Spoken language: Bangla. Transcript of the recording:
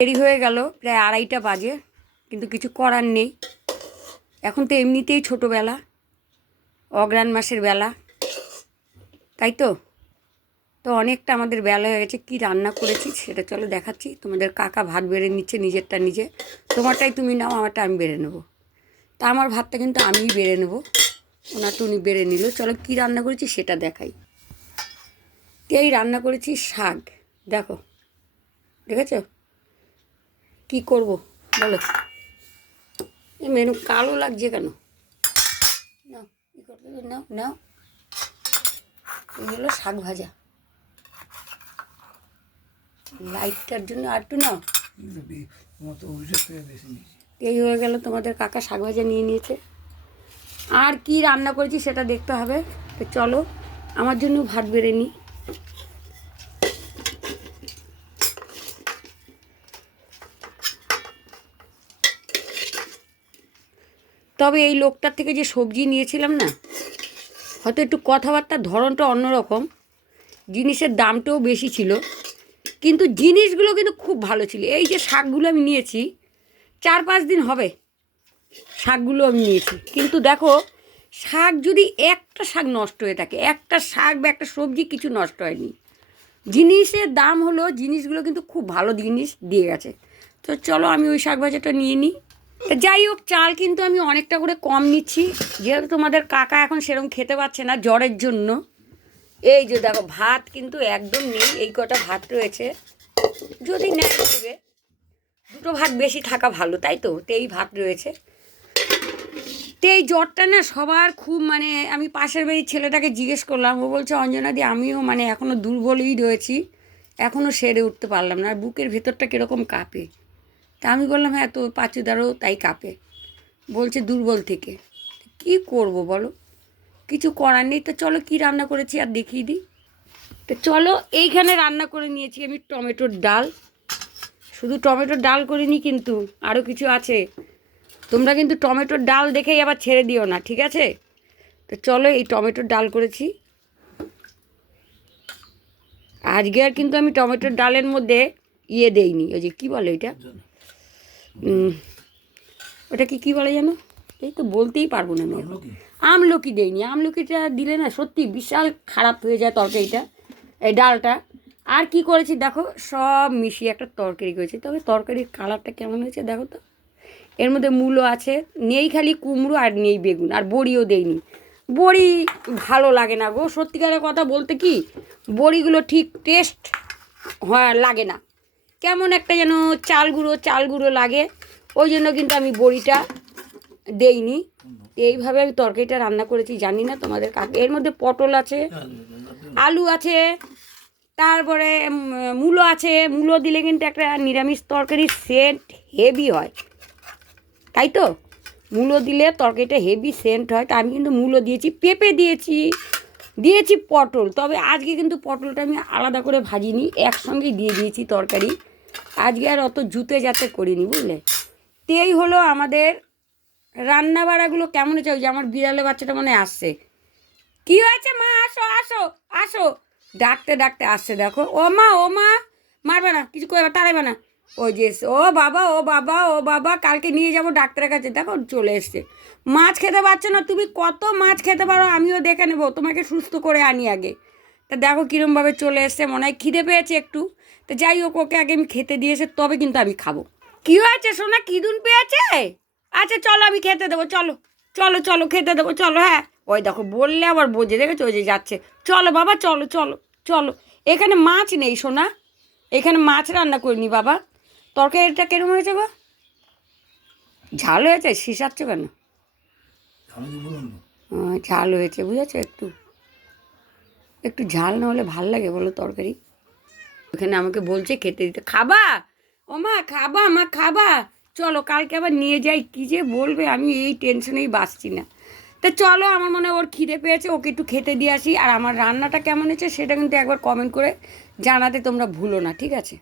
দেরি হয়ে গেল, প্রায় আড়াইটা বাজে, কিন্তু কিছু করার নেই। এখন তো এমনিতেই ছোটোবেলা, অগ্রাণ মাসের বেলা, তাই তো? তো অনেকটা আমাদের বেলা হয়ে গেছে, কী রান্না করেছি সেটা চলো দেখাচ্ছি। তোমাদের কাকা ভাত বেড়ে নিচ্ছে, নিজেরটা নিজে। তোমারটাই তুমি নাও, আমারটা আমি বেড়ে নেব। তা আমার ভাতটা কিন্তু আমিই বেড়ে নেব। ওনারটা উনি বেড়ে নিল। চলো কী রান্না করেছি সেটা দেখাই। এই রান্না করেছি? শাক। দেখো। দেখেছ? কি করব? বলো। মেনু কালো লাগছে কেন? নাও, কী করতে নাও নাও। এই হলো শাক ভাজা। লাইটটার জন্য আর একটু নাও। এই হয়ে গেল তোমাদের কাকা শাক ভাজা নিয়ে নিয়েছে। আর কি রান্না করেছি সেটা দেখতে হবে। তো চলো, আমার জন্য ভাত বেড়ে নিই তবে এই লোকটার থেকে যে সবজি নিয়েছিলাম না, হয়তো একটু কথাবার্তার ধরনটা অন্যরকম, জিনিসের দামটাও বেশি ছিল, কিন্তু জিনিসগুলো কিন্তু খুব ভালো ছিল। এই যে শাকগুলো আমি নিয়েছি, চার পাঁচ দিন হবে শাকগুলো আমি নিয়েছি। কিন্তু দেখো, শাক যদি একটা শাক নষ্ট হয়ে থাকে, একটা শাক বা একটা সবজি কিছু নষ্ট হয়নি, জিনিসের দাম হলো, জিনিসগুলো কিন্তু খুব ভালো জিনিস দিয়ে গেছে। তো চলো আমি ওই শাক ভাজাটা নিয়ে নিই। যাই হোক, চাল কিন্তু আমি অনেকটা করে কম নিচ্ছি। যেহেতু তোমাদের কাকা এখন সেরকম খেতে পাচ্ছে না জ্বরের জন্য। এই যে দেখো, ভাত কিন্তু একদম নেই, এই কটা ভাত রয়েছে। যদি নেয় দেবে। দুটো ভাত বেশি থাকা ভালো, তাই তো? তো এই ভাত রয়েছে। তো এই জ্বরটা না সবার খুব মানে আমি পাশের বাড়ির ছেলেটাকে জিজ্ঞেস করলাম, ও বলছে, অঞ্জনাদি, আমিও মানে এখনও দুর্বলই রয়েছি। এখনও সেরে উঠতে পারলাম না। আর বুকের ভেতরটা কীরকম কাঁপে? তা আমি বললাম হ্যাঁ তো পাঁচুদারও তাই কাঁপে। বলছে, দুর্বল থেকে। কি করব বলো? কিছু করার নেই, তো চলো কি রান্না করেছি আর দেখিয়ে দিই। তো চলো, এইখানে রান্না করে নিয়েছি আমি টমেটোর ডাল। শুধু টমেটোর ডাল করিনি কিন্তু আরও কিছু আছে। তোমরা কিন্তু টমেটোর ডাল দেখেই আবার ছেড়ে দিও না, ঠিক আছে? তো চলো, এই টমেটোর ডাল করেছি। আজকে আর কিন্তু আমি টমেটোর ডালের মধ্যে ইয়ে দেইনি। ওই যে কী বলে ওইটা? উম, ওটা কি কী বলে জানো এই তো বলতেই পারব না আমি। আমলকি? দেইনি। আমলকিটা দিলে না সত্যি বিশাল খারাপ হয়ে যায় তরকারিটা এই ডালটা। আর কি করেছি দেখো সব মিশিয়ে একটা তরকারি করেছি। তবে তরকারির কালারটা কেমন হয়েছে দেখো তো। এর মধ্যে মূলো আছে নেই খালি কুমড়ো আর নেই বেগুন আর বড়িও দেইনি। বড়ি ভালো লাগে না গো। সত্যিকারের কথা বলতে কি বড়িগুলো ঠিক টেস্ট হয় লাগে না। কেমন একটা যেন চাল গুঁড়ো চাল গুঁড়ো লাগে। ওই জন্য কিন্তু আমি বড়িটা দেইনি। এইভাবে আমি তরকারিটা রান্না করেছি, জানি না তোমাদের কাকে। এর মধ্যে পটল আছে, আলু আছে, তারপরে মূলো আছে। মূলো দিলে কিন্তু একটা নিরামিষ তরকারির সেন্ট হেভি হয়। তাই তো? মূলো দিলে তরকারিটা হেভি সেন্ট হয়। তা আমি কিন্তু মূলো দিয়েছি, পেঁপে দিয়েছি। দিয়েছি পটল, তবে আজকে কিন্তু পটলটা আমি আলাদা করে ভাজিনি, একসঙ্গেই দিয়ে দিয়েছি তরকারি। আজকে আর অত জুতে যাতে করিনি, বুঝলে? তো এই হলো আমাদের রান্না বাড়াগুলো কেমন হচ্ছে যে আমার বিড়ালে বাচ্চাটা মনে আসছে। কি হয়েছে মা? আসো আসো আসো। ডাকতে ডাকতে আসছে, দেখো। ও মা ও মা, মারবে না, কিছু করবে তাড়াবে না। ওই যে ও বাবা ও বাবা ও বাবা, কালকে নিয়ে যাব ডাক্তারের কাছে। দেখো, চলে এসছে। মাছ খেতে পারছ না? তুমি কত মাছ খেতে পারো? আমিও দেখে নেব। তোমাকে সুস্থ করে আনি আগে। তা দেখো কীরমভাবে চলে এসছে। মনে হয় খিদে পেয়েছে একটু। তো যাই হোক, ওকে আগে আমি খেতে দিয়েছে তবে কিন্তু আমি খাব। কি হয়েছে সোনা? কিদুন পেয়েছে? আচ্ছা চলো, আমি খেতে দেবো। চলো চলো চলো, খেতে দেবো। চলো হ্যাঁ। ওই দেখো, বললে আবার বোঝে। দেখেছ? ওই যে যাচ্ছে। চলো, বাবা, চলো চলো চলো। এখানে মাছ নেই সোনা। এখানে মাছ রান্না করিনি, বাবা। তরকারিটা কেরম হয়েছে গো? ঝাল হয়েছে? শিশাচ্ছ কেন? ঝাল হয়েছে, বুঝেছ একটু? একটু ঝাল না হলে ভালো লাগে বলো তরকারি। ওখানে আমাকে বলছে খেতে দিতে। খাবা? ও মা, খাবা মা, খাবা। চলো, কালকে আবার নিয়ে যাই। কী যে বলবে? আমি এই টেনশনেই বাঁচছি না। তা চলো, আমার মনে ওর খিদে পেয়েছে, ওকে একটু খেতে দিয়ে আসি। আর আমার রান্নাটা কেমন হয়েছে সেটা কিন্তু একবার কমেন্ট করে জানাতে তোমরা ভুলো না, ঠিক আছে?